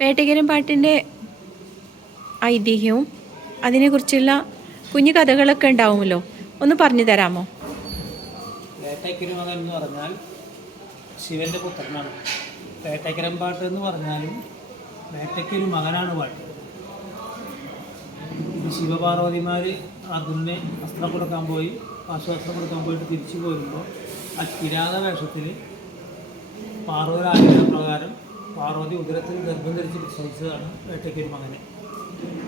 വേട്ടയ്ക്കരം പാട്ടിന്റെ ഐതിഹ്യവും അതിനെക്കുറിച്ചുള്ള കുഞ്ഞു കഥകളൊക്കെ ഉണ്ടാവുമല്ലോ. ഒന്ന് പറഞ്ഞു തരാമോ? മകൻ എന്ന് പറഞ്ഞാൽ ശിവന്റെ പുത്രനാണ്. വേട്ടയ്ക്കരം പാട്ട് എന്ന് പറഞ്ഞാലും വേട്ടയ്ക്കൊരു മകനാണ് പാട്ട്. ശിവപാർവതിമാർ അർജുനെ വസ്ത്രം കൊടുക്കാൻ പോയി പാശ്വസ്ത്രം കൊടുക്കാൻ പോയിട്ട് തിരിച്ചു പോരുമ്പോൾ ആ കിരാത വേഷത്തിൽ പാർവതി ആഗ്രഹ പ്രകാരം പാർവതി ഉദരത്തിൽ ഗർഭം ധരിച്ച് പ്രസവിച്ചതാണ് വേട്ടയ്ക്കൊരു മകനെ.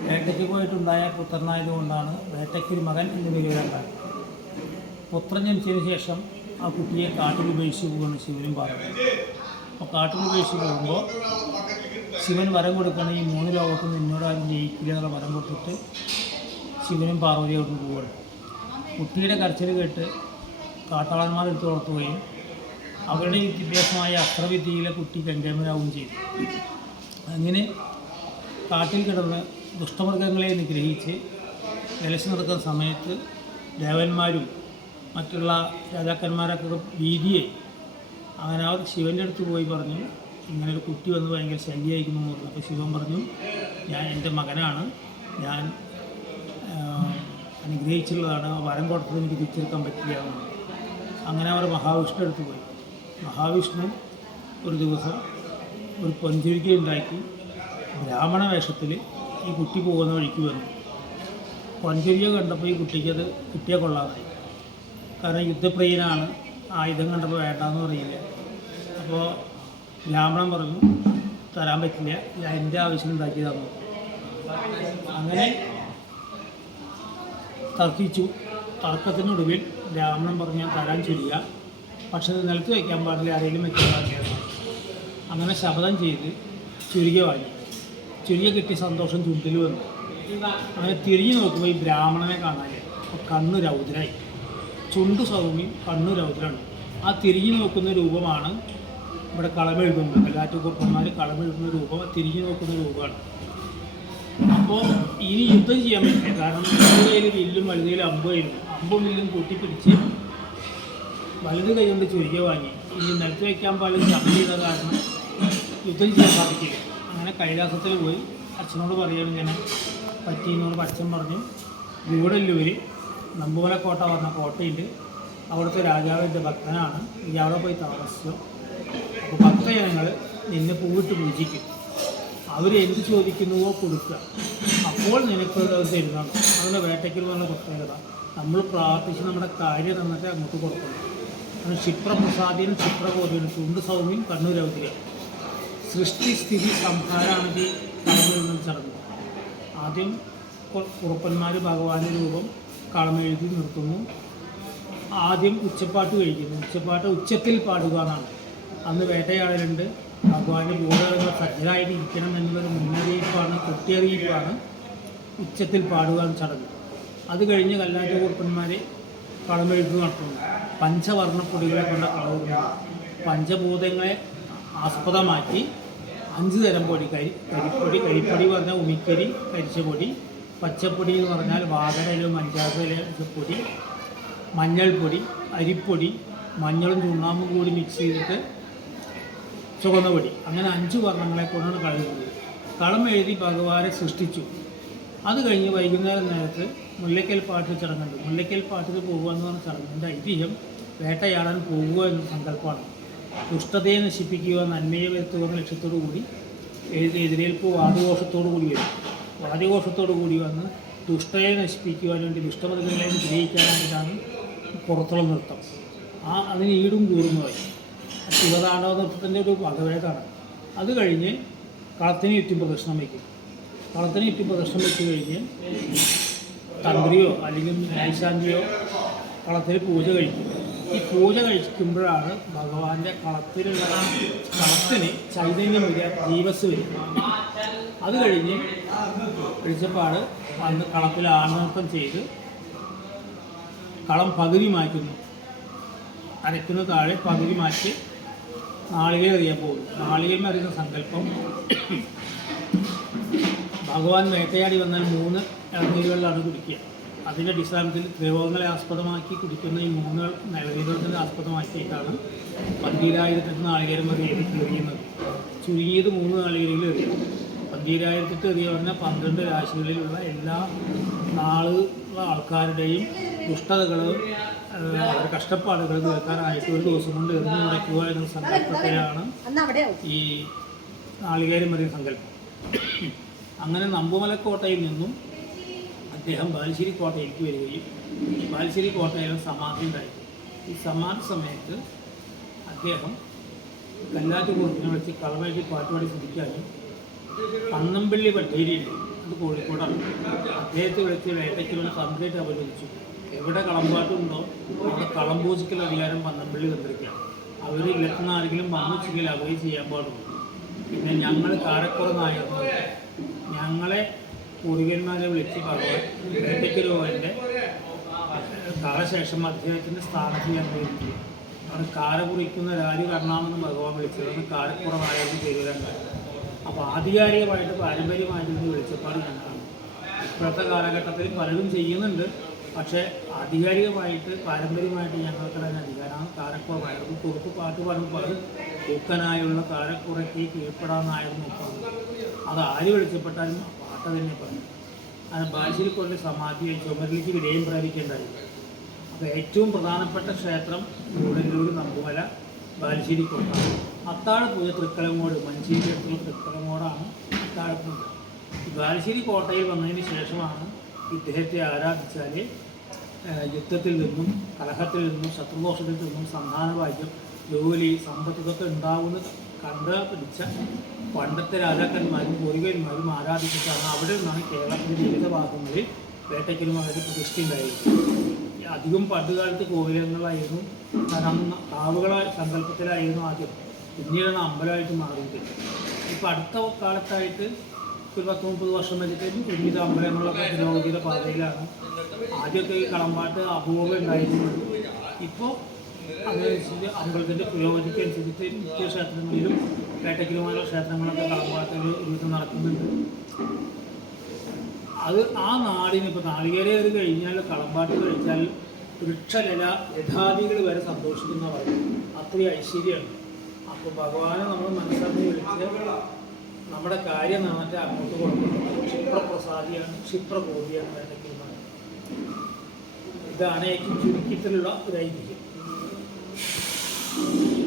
വേട്ടയ്ക്ക് പോയിട്ടുണ്ടായ പുത്രനായതുകൊണ്ടാണ് വേട്ടയ്ക്കൊരു മകൻ എന്ന് പേര് വരാൻ പുത്രൻ ജനിച്ചതിന് ശേഷം ആ കുട്ടിയെ കാട്ടിൽ ഉപേക്ഷിച്ച് പോകുമെന്ന് ശിവനും പാർവതി അപ്പോൾ കാട്ടിൽ ഉപേക്ഷിച്ച് പോകുമ്പോൾ ശിവൻ വരം കൊടുക്കുന്ന ഈ മൂന്ന് ലോകത്തും നിന്നോടാരും ജയിക്കില്ല എന്നുള്ള വരം കൊടുത്തിട്ട് ശിവനും പാർവതിയോട്ടും പോവുകയാണ്. കുട്ടിയുടെ കരച്ചിൽ കേട്ട് കാട്ടാളന്മാരെടുത്ത് വളർത്തുകയും അവരുടെ വിദ്യാഭ്യാസമായ അക്രവിദ്യയിലെ കുട്ടി ഗംഗാമനാവുകയും ചെയ്തു. അങ്ങനെ കാട്ടിൽ കിടന്ന് ദുഷ്ടമൃഗങ്ങളെ നിഗ്രഹിച്ച് വിലസി നടക്കുന്ന സമയത്ത് ദേവന്മാരും മറ്റുള്ള രാജാക്കന്മാരൊക്കെ ഭീതിയെ അങ്ങനെ അവർ ശിവന്റെ അടുത്ത് പോയി പറഞ്ഞു ഇങ്ങനെ ഒരു കുട്ടി വന്ന് ഭയങ്കര ശല്യമായിരിക്കുന്നു എന്ന് പറഞ്ഞു. അപ്പോൾ ശിവൻ പറഞ്ഞു ഞാൻ എന്റെ മകനാണ്. ഞാൻ അനുഗ്രഹിച്ചുള്ളതാണ് വരം കൊടുത്തത് എനിക്ക് തിരിച്ചെടുക്കാൻ പറ്റില്ല അങ്ങനെ അവർ മഹാവിഷ്ണു അടുത്ത് പോയി. മഹാവിഷ്ണു ഒരു ദിവസം ഒരു പൊഞ്ചുരിക്ക ഉണ്ടാക്കി ബ്രാഹ്മണ വേഷത്തിൽ ഈ കുട്ടി പോകുന്ന വഴിക്ക് വന്നു. പൊഞ്ചുരിക കണ്ടപ്പോൾ ഈ കുട്ടിക്ക് അത് കിട്ടിയ കൊള്ളാതായി. കാരണം യുദ്ധപ്രിയനാണ് ആയുധം കണ്ടപ്പോൾ വേണ്ടെന്ന് പറയില്ല. അപ്പോൾ ബ്രാഹ്മണൻ പറഞ്ഞു തരാൻ പറ്റില്ല ഞാൻ എന്റെ ആവശ്യം ഉണ്ടാക്കി തന്നു. അങ്ങനെ തർക്കിച്ചു. തർക്കത്തിനൊടുവിൽ ബ്രാഹ്മണൻ പറഞ്ഞു ഞാൻ തരാൻ ചൊല്ലുക. പക്ഷെ അത് നിലത്ത് വയ്ക്കാൻ പാടില്ല ആരെങ്കിലും വെക്കാൻ പാടില്ല. അങ്ങനെ ശപഥം ചെയ്ത് ചുരിക വാങ്ങി ചുരിക കിട്ടിയ സന്തോഷം ചുണ്ടിൽ വന്നു. അങ്ങനെ തിരിഞ്ഞു നോക്കുമ്പോൾ ഈ ബ്രാഹ്മണനെ കാണാനായി അപ്പോൾ കണ്ണ് രൗദ്രായി. ചുണ്ട് സൗമ്യം കണ്ണ് രൗദ്രാണ്. ആ തിരിഞ്ഞു നോക്കുന്ന രൂപമാണ് ഇവിടെ കളമെഴുതുന്നത് കല്ലാറ്റുകൊപ്പന്മാർ കളമെഴുതുന്ന രൂപം തിരിഞ്ഞു നോക്കുന്ന രൂപമാണ്. അപ്പോൾ ഇനി യുദ്ധം ചെയ്യാൻ പറ്റില്ല. കാരണം കയ്യിൽ വില്ലും വലത് കയ്യിൽ അമ്പുമായിരുന്നു അമ്പും വില്ലും കൂട്ടിപ്പിടിച്ച് വലത് കൈ കൊണ്ട് ചുരുക വാങ്ങി. ഇനി നിലത്ത് വയ്ക്കാൻ പാടില്ല ശബ്ദം ചെയ്ത കാരണം യുദ്ധം ചെയ്യാൻ സാധിക്കില്ല. അങ്ങനെ കൈലാസത്തിൽ പോയി. അച്ഛനോട് പറയുകയാണ് ഇങ്ങനെ. പറ്റിയെന്നോട് അച്ഛൻ പറഞ്ഞു ഗൂഢല്ലൂര് നമ്പൂല കോട്ട പറഞ്ഞ കോട്ടയിൽ അവിടുത്തെ രാജാവിന്റെ ഭക്തനാണ്. ഇനി അവിടെ പോയി താമസിച്ചു? അപ്പോൾ ഭക്തജനങ്ങൾ നിന്നെ പൂവിട്ട് പൂജിക്കും. അവർ എന്ത് ചോദിക്കുന്നുവോ കൊടുക്കുക. അപ്പോൾ നിനക്ക് തരുന്നതാണ്. അതിന്റെ വേട്ടയ്ക്കൊരു പറഞ്ഞ പ്രത്യേകത. നമ്മൾ പ്രാർത്ഥിച്ച് നമ്മുടെ കാര്യം തന്നിട്ട് അങ്ങോട്ട് കൊടുക്കണം. അത് ക്ഷിപ്രപ്രസാദിനും ക്ഷിപ്രകോപിയും ചുണ്ട് കണ്ണൂർ കണ്ണൂരവതിരിയാണ് സൃഷ്ടി സ്ഥിതി സംഹാരമാണ് ഈ കളമെഴുതുന്ന ചടങ്ങ്. ആദ്യം ഉറപ്പന്മാർ ഭഗവാന്റെ രൂപം കളമെഴുതി നിർത്തുന്നു. ആദ്യം ഉച്ചപ്പാട്ട് കഴിക്കുന്നു. ഉച്ചപ്പാട്ട് ഉച്ചത്തിൽ പാടുക എന്നാണ്. അന്ന് വേട്ടയാടലുണ്ട്. ഭഗവാന്റെ ഭൂതകൾ സജ്ജരായിട്ട് ഇരിക്കണം എന്നുള്ളൊരു മുന്നറിയിപ്പാണ് കൊട്ടിയറിയിപ്പാണ് ഉച്ചത്തിൽ പാടുക എന്ന ചടങ്ങ്. അത് കഴിഞ്ഞ് കല്ലാറ്റ കുറുപ്പന്മാരെ കളമെഴുത്ത് നടത്തുന്നു. പഞ്ചവർണപ്പൊടികളെ കൊണ്ട് അളവുകൾ പഞ്ചഭൂതങ്ങളെ ആസ്പദമാക്കി അഞ്ച് തരം പൊടി കരി കരിപ്പൊടി കരിപ്പൊടി പറഞ്ഞാൽ ഉമിക്കരി കരിച്ചപ്പൊടി പച്ചപ്പൊടി എന്ന് പറഞ്ഞാൽ വാതടയിലോ മഞ്ചാത്തയിലോ പൊടി മഞ്ഞൾപ്പൊടി അരിപ്പൊടി മഞ്ഞളും ചുണ്ണാമ്പും കൂടി മിക്സ് ചെയ്തിട്ട് ചുവന്ന പൊടി. അങ്ങനെ അഞ്ച് വർണങ്ങളെ കൊണ്ടാണ് കളയുന്നത് കളം എഴുതി ഭഗവാനെ സൃഷ്ടിച്ചു. അത് കഴിഞ്ഞ് വൈകുന്നേരം നേരത്ത് മുല്ലയ്ക്കൽ പാട്ട് ചടങ്ങുണ്ട്. മുല്ലയ്ക്കൽ പാട്ടിൽ പോകുക എന്ന് പറഞ്ഞ ചടങ്ങിന്റെ ഐതിഹ്യം? വേട്ടയാടാൻ പോകുക എന്ന സങ്കല്പമാണ്. ദുഷ്ടതയെ നശിപ്പിക്കുക നന്മയെ വരുത്തുക എന്ന ലക്ഷ്യത്തോടു കൂടി എതിരേൽപ്പ് വാദ്യഘോഷത്തോടു കൂടി വരും. വാദ്യഘോഷത്തോടു കൂടി വന്ന് ദുഷ്ടയെ നശിപ്പിക്കുവാൻ വേണ്ടി ദുഷ്ടമൃഗങ്ങളെ വിജയിക്കാനായിട്ടാണ് പുറത്തുള്ള നൃത്തം. ആ അതിന് ഈടും കൂറുന്നതായി ശിവതാണ്ഡവ നൃത്തത്തിന്റെ ഒരു വകഭേദമാണ് അത് കഴിഞ്ഞ് കളത്തിന് ചുറ്റും പ്രദർശനം വയ്ക്കും. കളത്തിന് ചുറ്റും പ്രദർശനം വെച്ച് കഴിഞ്ഞ് തന്ത്രിയോ അല്ലെങ്കിൽ മേൽശാന്തിയോ കളത്തിൽ പൂജ കഴിക്കും. ഈ പൂജ കഴിക്കുമ്പോഴാണ് ഭഗവാന്റെ കളത്തിലുള്ള കളത്തിന് ചൈതന്യം വരിക ജീവസ് വരും അത് കഴിഞ്ഞ് വെളിച്ചപ്പാട് അന്ന് കളത്തിൽ ആനൃത്തം ചെയ്ത് കളം പകുതി മാറ്റുന്നു അരയ്ക്കുന്ന താഴെ പകുതി മാറ്റി എറിയാൻ പോകും. നാളികേരം എറിയുന്ന സങ്കല്പം ഭഗവാൻ വേട്ടയാടി വന്നാൽ മൂന്ന് ഇളനീരുകളിലാണ് കുടിക്കുക. അതിന്റെ അടിസ്ഥാനത്തിൽ ദ്രവങ്ങളെ ആസ്പദമാക്കി കുടിക്കുന്ന ഈ മൂന്ന് നിലനീരുകളെ ആസ്പദമാക്കിയിട്ടാണ് പന്തീരായിരത്തെട്ട് നാളികേരം വരെ എറിയുന്നത് ചുരുങ്ങിയത് മൂന്ന് നാളികേരങ്ങൾ എറിയും പന്തീരായിരത്തെട്ട് എറിയ പറഞ്ഞാൽ പന്ത്രണ്ട് രാശികളിലുള്ള എല്ലാ നാളുള്ള ആൾക്കാരുടെയും ദുഷ്ടതകളും അവരുടെ കഷ്ടപ്പാടുകൾ തീർക്കാനായിട്ട് ഒരു ദിവസം കൊണ്ട് എറിഞ്ഞു നടക്കുക എന്ന സങ്കല്പത്തിലാണ് ഈ നാളികേരം വരെ സങ്കല്പം. അങ്ങനെ നമ്പുമലക്കോട്ടയിൽ നിന്നും അദ്ദേഹം ബാലുശ്ശേരി കോട്ടയിലേക്ക് വരികയും ബാലുശ്ശേരി കോട്ടയിൽ സമാധി ഉണ്ടായി ഈ സമാധി സമയത്ത് അദ്ദേഹം കല്ലാറ്റ് കുറിപ്പിനെ വിളിച്ച് കളമേറ്റി പാട്ടുപാടി ശ്രദ്ധിക്കാനും പന്നമ്പള്ളി ബട്ടേരിയുണ്ട് അത് കോഴിക്കോടാണ്. അദ്ദേഹത്തെ വിളിച്ച് വേട്ടയ്ക്കുള്ള കംപ്ലീറ്റ് അപലപിച്ചു എവിടെ കളമ്പാട്ടുണ്ടോ അവിടെ കളമ്പൂജിക്കൽ അധികാരം പന്നമ്പള്ളി തന്നിരിക്കുകയാണ് അവർ ഇലക്കുന്ന ആരെങ്കിലും വന്നിച്ചെങ്കിൽ അവരെ ചെയ്യാൻ പാടുള്ളൂ. പിന്നെ ഞങ്ങൾ കാരക്കുറ ഞങ്ങളെ പൂർവികന്മാരെ വിളിച്ച് ഭഗവാൻ കാലശേഷം അദ്ദേഹത്തിന്റെ സ്ഥാനത്ത് ഞാൻ എത്തി അവിടെ കാല കുറിക്കുന്ന രാജു കർണാമെന്ന് ഭഗവാൻ വിളിച്ചത്. അത് കാരക്കുറ നായർക്ക് അപ്പോൾ ആധികാരികമായിട്ട് പാരമ്പര്യമായിട്ട് വിളിച്ചപ്പോൾ കണ്ടാണ് ഇപ്പോഴത്തെ കാലഘട്ടത്തിൽ പലരും ചെയ്യുന്നുണ്ട്. പക്ഷേ ആധികാരികമായിട്ട് പാരമ്പര്യമായിട്ട് ഞങ്ങൾക്ക് തന്നെ അധികാരമാണ്. കാലക്കുറവായിരുന്നു കുറുപ്പ് പാട്ട് പാടുമ്പോൾ അത് പൂക്കനായുള്ള കാരക്കുറയ്ക്ക് കീഴ്പ്പെടാമെന്നായിരുന്നു അത് ആര് വിളിച്ചപ്പെട്ടാലും തന്നെ പറഞ്ഞു അത് ബാലുശ്ശേരിക്കൊള്ള സമാധി ചുമരിലേക്ക് വിലയും പ്രാപിക്കേണ്ടായി അപ്പോൾ ഏറ്റവും പ്രധാനപ്പെട്ട ക്ഷേത്രം കൂടല്ലൂർ നമ്പുമല ബാലുശ്ശേരി കൊട്ടാണ് അത്താഴപ്പൂജ തൃക്കലങ്ങോട് മഞ്ചേരി അടുത്തുള്ള തൃക്കലങ്ങോടാണ് അത്താഴപ്പൂജ ഈ ബാലുശ്ശേരി കോട്ടയിൽ വന്നതിന് ശേഷമാണ് ഇദ്ദേഹത്തെ ആരാധിച്ചാൽ യുദ്ധത്തിൽ നിന്നും കലഹത്തിൽ നിന്നും ശത്രുദോഷത്തിൽ നിന്നും സന്താനവാക്യം ജോലി സമ്പത്ത് ഇതൊക്കെ കണ്ട് പിടിച്ച പണ്ടത്തെ രാജാക്കന്മാരും പൂർവികന്മാരും ആരാധിച്ചിട്ടാണ് അവിടെ നിന്നാണ് കേരളത്തിന്റെ വിവിധ ഭാഗങ്ങളിൽ വേട്ടയ്ക്കലും അവരുടെ പ്രതിഷ്ഠ ഉണ്ടായിരുന്നത് ഈ അധികം പണ്ടുകാലത്ത് കോവിലങ്ങളായിരുന്നു കാരണം കാവുകള സങ്കല്പത്തിലായിരുന്നു ആദ്യം. പിന്നീടാണ് അമ്പലമായിട്ട് മാറിയത്. ഇപ്പം അടുത്ത കാലത്തായിട്ട് ഒരു പത്ത് മുപ്പത് വർഷം വെച്ചിട്ട് ഒരുവിധ അമ്പലങ്ങളൊക്കെ പുരോഗതിയുടെ പാതയിലാണ് ആദ്യമൊക്കെ ഈ കളമ്പാട്ട് അപൂർവം ഉണ്ടായിരുന്നു ഇപ്പോൾ അതനുസരിച്ച് അമ്പലത്തിന്റെ പുരോഗതിക്ക് അനുസരിച്ച് മിക്ക ക്ഷേത്രങ്ങളിലും വേട്ടയ്ക്കലുമായുള്ള ക്ഷേത്രങ്ങളൊക്കെ കളമ്പാട്ടിൽ ഇന്നത്തെ നടക്കുന്നുണ്ട്. അത് ആ നാടിന് ഇപ്പോൾ അത് കഴിഞ്ഞാൽ കളമ്പാട്ട് കഴിച്ചാൽ വൃക്ഷലല യഥാദികൾ വരെ സന്തോഷിക്കുന്ന പറയും അത്രയും ഐശ്വര്യമാണ്. അപ്പോൾ ഭഗവാനെ നമ്മൾ മനസ്സിലാക്കി വിളിച്ച് നമ്മുടെ കാര്യം നാമത്തെ അങ്ങോട്ട് കൊടുക്കുന്നത് ക്ഷിപ്രപ്രസാദിയാണ് വേണ്ടയ്ക്ക് ഇതാണ് ഏറ്റവും ചുരുക്കത്തിലുള്ള ഒരു ഐതിഹ്യം. Thank you.